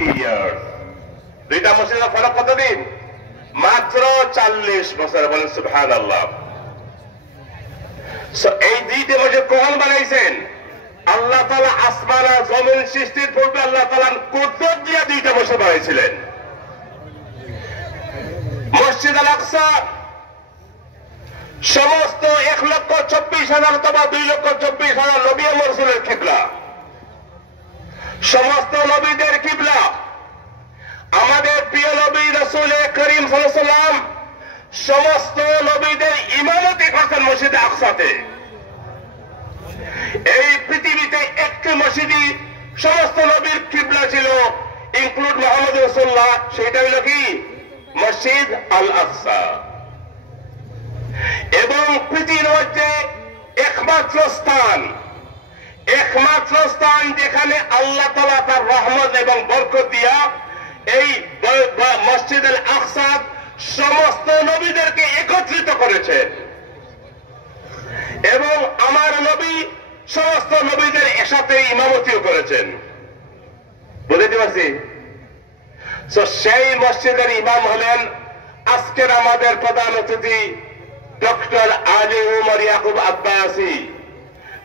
40 years। দুইটা মসজিদের ফারাক কতদিন? মাত্র 40 বছর। বলেন সুবহানাল্লাহ। এই দুইটা মসজিদ কখন বানাইছেন? আল্লাহ তাআলা আসমান আর জমিন সৃষ্টির পূর্বে আল্লাহ তাআলা কুদরত দিয়ে দুইটা মসজিদ বানাইছিলেন। মসজিদ আল আকসা সমস্ত 1,24,000 অথবা 2,24,000 নবী ও রাসূলের কিবলা, সমস্ত নবীদের কিবলা। আমাদের প্রিয় নবী রাসূল করিম সাল্লাল্লাহু আলাইহি ওয়াসাল্লাম সমস্ত নবীদের ইমামতি করতেন মসজিদে আকসাতে। এই পৃথিবীতে একটি মসজিদই সমস্ত নবীর কিবলা ছিল, ইনক্লুড মুহাম্মদ রাসূলুল্লাহ, সেটা হলো কি? মসজিদ আল আকসা। এবং পৃথিবীর মধ্যে একমাত্র স্থান যেখানে আল্লাহ তাআলা তার রহমত এবং বরকত দিয়া এই মসজিদ আল আকসা সমস্ত নবীদেরকে একত্রিত করেছেন। এবং আমার নবী সমস্ত নবীদের একসাথে ইমামতিও করেছেন। বুঝতে পারছি? সেই মসজিদের ইমাম হলেন আজকের আমাদের প্রধান অতিথি ডক্টর আলী উমর ইয়াকুব আব্বাসী।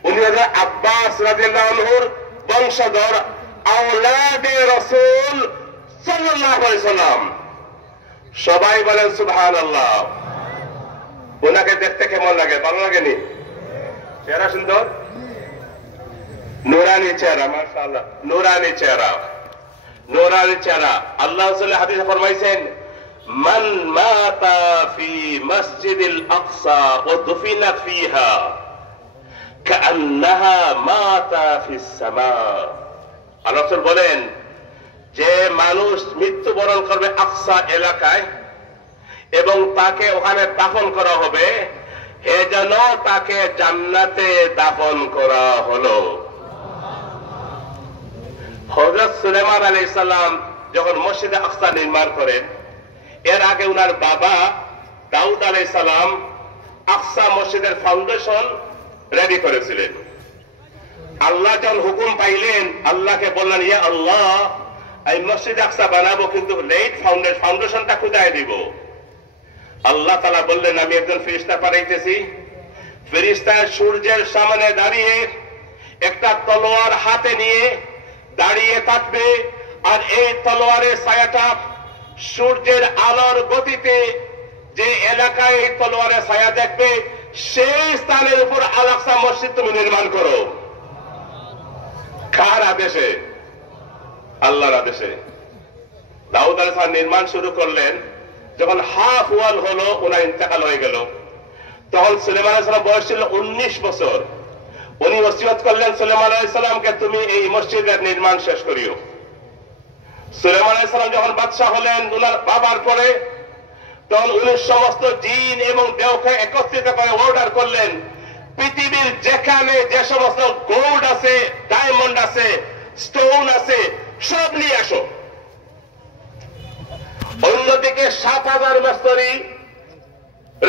উনি হলেন আব্বাস রাদিয়াল্লাহু আনহুর বংশধর, আওলাদে রাসূল সাল্লাল্লাহু আলাইহি ওয়াসাল্লাম। সবাই বলেন সুবহানাল্লাহ। ওনাকে দেখতে কেমন লাগে? ভালো লাগেনি? চেহারা সুন্দর, নুরানি চেহারা, মাশাআল্লাহ, নুরানি চেহারা, নুরানি চেহারা। আল্লাহ তাআলা হাদিসে ফরমাইছেন, মান মাতা ফি মসজিদিল আকসা ওয়া দুফিনা ফিহা কাআন্নাহা মাতা ফিস সামা। আল্লাহ রাসূল বলেন, যে মানুষ মৃত্যুবরণ করবে আকসা এলাকায় এবং তাকে ওখানে দাফন করা হবে, এ যেন তাকে জান্নাতে দাফন করা হলো। হযরত সুলাইমান আলাইহিস সালাম যখন মসজিদে আকসা নির্মাণ করেন, এর আগে উনার বাবা দাউদ আলাইহিস সালাম আকসা মসজিদের ফাউন্ডেশন রেডি করেছিলেন। আল্লাহ যখন হুকুম পাইলেন, আল্লাহকে বললেন, ইয়া আল্লাহ, এই মসজিদ আকসা বানাবো, কিন্তু লেট ফাউন্ডেশনটা কোথায় দিব? আল্লাহ তাআলা বললেন, আমি একজন ফেরেশতা পাঠাইতেছি। ফেরেশতা সূর্যের সামনে দাঁড়িয়ে একটা তলোয়ার হাতে নিয়ে দাঁড়িয়ে থাকবে, আর এই তলোয়ারের ছায়াটা সূর্যের আলোর গতিতে যে এলাকায় এই তলোয়ারের ছায়া দেখবে, সেই স্থানের উপর আল আকসা মসজিদ তুমি নির্মাণ করো। কার আদেশে? আল্লাহর আদেশে। দাউদ আলাইহিস সালাম নির্মাণ শুরু করলেন। যখন হাফ ওয়াল হলো, ওনার ইন্তেকাল হয়ে গেল, তখন সুলাইমান আলাইহিস সালাম বয়স ছিল 19 বছর। উনি ওসিয়ত করলেন সুলাইমান আলাইহিস সালামকে, তুমি এই মসজিদের নির্মাণ শেষ করিও। সুলাইমান আলাইহিস সালাম যখন বাদশা হলেন ওনার বাবার পরে, তখন উনি সমস্ত জিন এবং দেহকে একত্রিত করে অর্ডার করলেন, পৃথিবীর যেখানে যে সমস্ত গোল্ড আছে, ডায়মন্ড আছে, স্টোন আছে, সব নিয়ে আসো। অন্যদিকে 7,000 মিস্ত্রি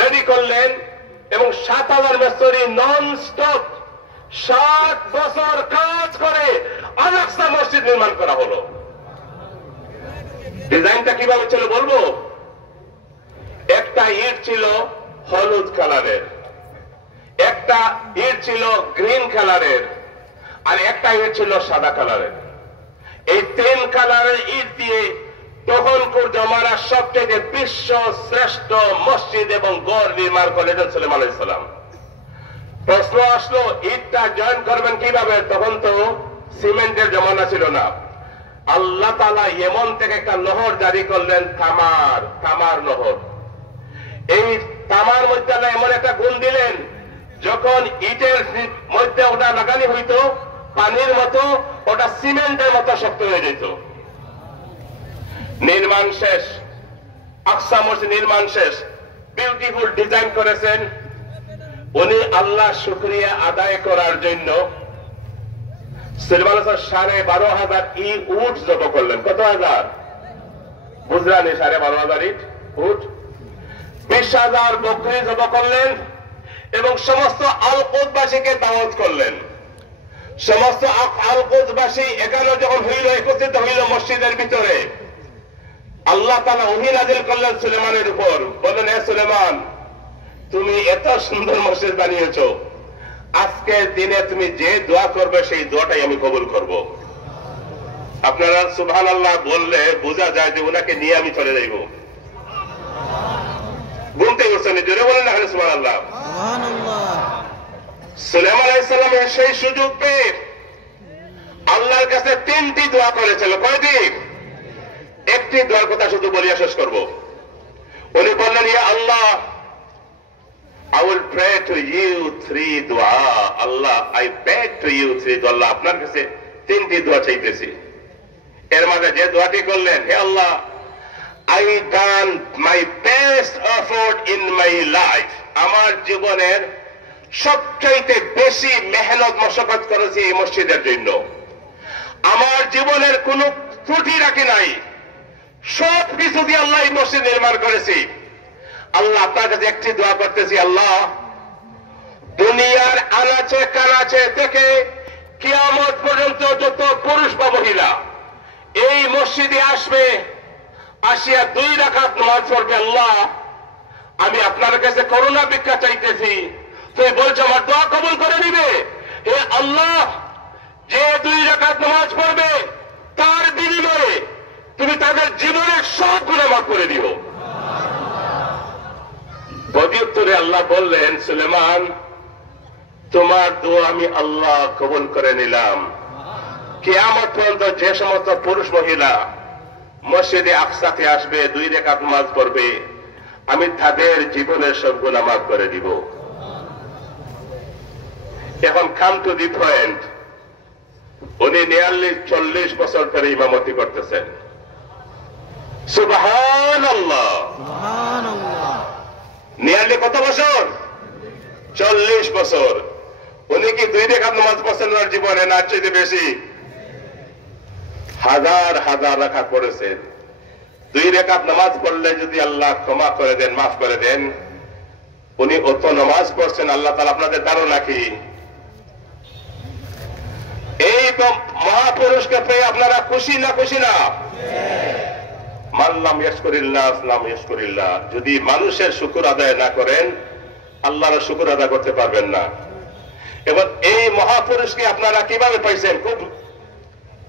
রেডি করলেন এবং 7,000 মিস্ত্রি নন স্টপ 7 বছর কাজ করে আল আকসা মসজিদ নির্মাণ করা হলো। ডিজাইনটা কিভাবে ছিল বলবো? একটা ইট ছিল হলুদ কালারের, একটা ইট ছিল গ্রিন কালারের, আর একটা ইট ছিল সাদা কালারের। এই 3 কালারের ইট দিয়ে তখনকার জমানার সবচেয়ে বিশ্ব শ্রেষ্ঠ মসজিদ এবং গড় নির্মাণ করলেন সুলাইমান আলাইহিস সালাম। প্রশ্ন আসলো, ইটটা জয়েন করবেন কিভাবে? তখন তো সিমেন্টের জমানা ছিল না। আল্লাহ তাআলা ইয়েমন থেকে একটা নহর জারি করলেন, তামার নহর। এই তামার মধ্যে আল্লাহ এমন একটা গুণ দিলেন, যখন ইটের মধ্যে ওটা লাগানি হইতো পানির মতো, ওটা সিমেন্টের মতো শক্ত হয়ে যেত। নির্মাণ শেষ, আকসা মসজিদ নির্মাণ শেষ, বিউটিফুল ডিজাইন করেছেন। উনি আল্লাহ শুকরিয়া আদায় করার জন্য সুলাইমান 12,500 উট জব করলেন। কত হাজার? বুঝলানি? 12,500 উট। 20,000 বকরি জব করলেন এবং সমস্ত আল কুদবাসীকে দাওয়াত করলেন। সমস্ত আল কুদবাসী এখানে যখন হইল, একত্রিত হইল মসজিদের ভিতরে, আল্লাহ তাআলা ওহী নাযিল করলেন সুলেমানের উপর। বললেন, হে সুলেমান, তুমি এত সুন্দর মসজিদ বানিয়েছো, আজকের দিনে তুমি যে দোয়া করবে সেই দোয়াটাই আমি কবুল করব। আপনারা সুবহানাল্লাহ বললে বোঝা যায় যে ওনাকে নিয়ে আমি চলে যাইব। বলতে বলছেন, জোরে বলেন না সুবহানাল্লাহ। সুলাইমান আলাইহিস সালামের সেই সুযোগ পেয়ে আল্লাহর কাছে 3টি দোয়া করেছিল। কয়টি? একটি দোয়ার কথা শুধু বলিয়া শেষ করব। উনি বললেন, ইয়া আল্লাহ, I will pray to you 3 dua. Allah, I beg to you 3 dua. আল্লাহ, আপনার কাছে 3টি দোয়া চাইতেছি। এর মাঝে যে দোয়াটি করলেন, হে আল্লাহ, I done my best effort in my life. আমার জীবনের সবচাইতে বেশি মেহনত মশাকত করেছি এই মসজিদের জন্য। আমার জীবনের কোন ত্রুটি রাখি নাই, সব কিছু দিয়ে আল্লাহ এই মসজিদ নির্মাণ করেছি। আল্লাহ, আপনার কাছে একটি দোয়া করতেছি, আল্লাহ, দুনিয়ার আনাচে কানাচে থেকে কিয়ামত পর্যন্ত যত পুরুষ বা মহিলা এই মসজিদে আসবে, আসিয়া 2 রাকাত নামাজ পড়বে, আল্লাহ, আমি আপনার কাছে করুণা ভিক্ষা চাইতেছি। তুই বলছো আমার দোয়া কবুল করে নিবে। হে আল্লাহ, যে 2 রাকাত নামাজ পড়বে তার বিনিময়ে তুমি তাদের জীবনের সব গুনাহ মাফ করে দিও। প্রত্যুত্তরে আল্লাহ বললেন, সুলেমান, তোমার দোয়া আমি আল্লাহ কবুল করে নিলাম। কিয়ামত পর্যন্ত যে সমস্ত পুরুষ মহিলা মসজিদে আকসাতে আসবে, 2 রাকাত নামাজ পড়বে, আমি তাদের জীবনের সব গুনাহ মাফ করে দিব। এখন কাম টু দি পয়েন্ট। উনি নিয়ারলি 40 বছর ধরে ইমামতি করতেছেন। সুবহানাল্লাহ, সুবহানাল্লাহ। নিয়ারলি কত বছর? 40 বছর। উনি কি 2 রাকাত নামাজ পড়ছেন ওনার জীবনে? না চাইতে বেশি, হাজার হাজার রাকাত পড়েছেন। 2 রাকাত নামাজ পড়লে যদি আল্লাহ ক্ষমা করে দেন, মাফ করে দেন, উনি অত নামাজ পড়ছেন, আল্লাহ তাআলা আপনাদের ধারণা কি? এই মহাপুরুষকে পেয়ে আপনারা খুশি না খুশি না? মাল্লাম ইয়াশকুরিল্লাহ আসলাম ইয়াশকুরিল্লাহ। যদি মানুষের শুকর আদায় না করেন, আল্লাহর শুকর আদায় করতে পারবেন না। এবার এই মহাপুরুষকে আপনারা কিভাবে পাইছেন? খুব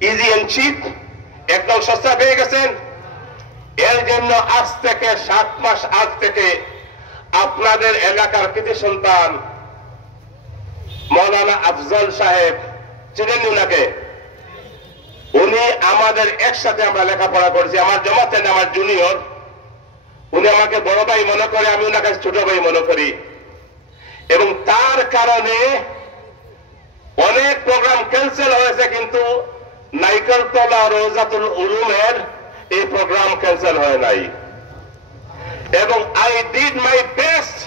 ইজি এন্ড চিপ, একদম সস্তা পেয়ে গেছেন। এর জন্য আজ থেকে 7 মাস আগ থেকে আপনাদের এলাকার কৃতি সন্তান মৌলানা আফজল সাহেব, চিনেন উনাকে? উনি আমাদের একসাথে আমরা লেখাপড়া করেছি, আমার জমাতেন, আমার জুনিয়র। উনি আমাকে বড় ভাই মনে করে, আমি ওনাকে ছোট ভাই মনে করি। এবং তার কারণে অনেক প্রোগ্রাম ক্যান্সেল হয়েছে, কিন্তু নাইকলতলা রোজাতুল উলুমের এই প্রোগ্রাম ক্যান্সেল হয় নাই। এবং I did my best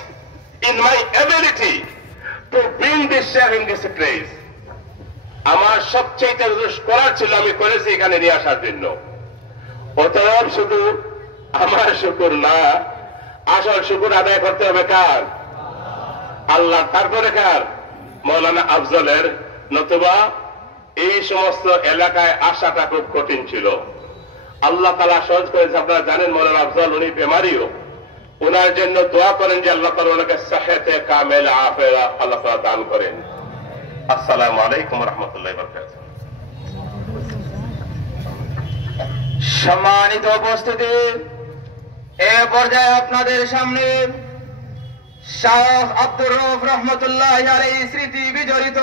in my ability to bring this share in this place. আমার সবচেয়ে করার ছিল, আমি করেছি এখানে নিয়ে আসার জন্য। অতএব শুধু আমার শুকর না, আসল শুকর আদায় করতে হবে কার? আল্লাহ। তারপরে কার? মৌলানা আফজলের। নতুবা এই সমস্ত এলাকায় আসাটা খুব কঠিন ছিল। আল্লাহ তাআলা সহজ করেছে। আপনারা জানেন মৌলানা আফজল উনি বেমারিও, ওনার জন্য দোয়া করেন যে আল্লাহ তাআলা ওনাকে সাহেতে কামেল আফিয়া আল্লাহ তাআলা দান করেন। আসসালামু আলাইকুম ওয়া রাহমাতুল্লাহি ওয়া বারাকাতুহু। সম্মানিত উপস্থিতি, এ পর্যায়ে আপনাদের সামনে শাহ আব্দুর রউফ রহমতুল্লাহি আলাইহি স্মৃতি বিজড়িত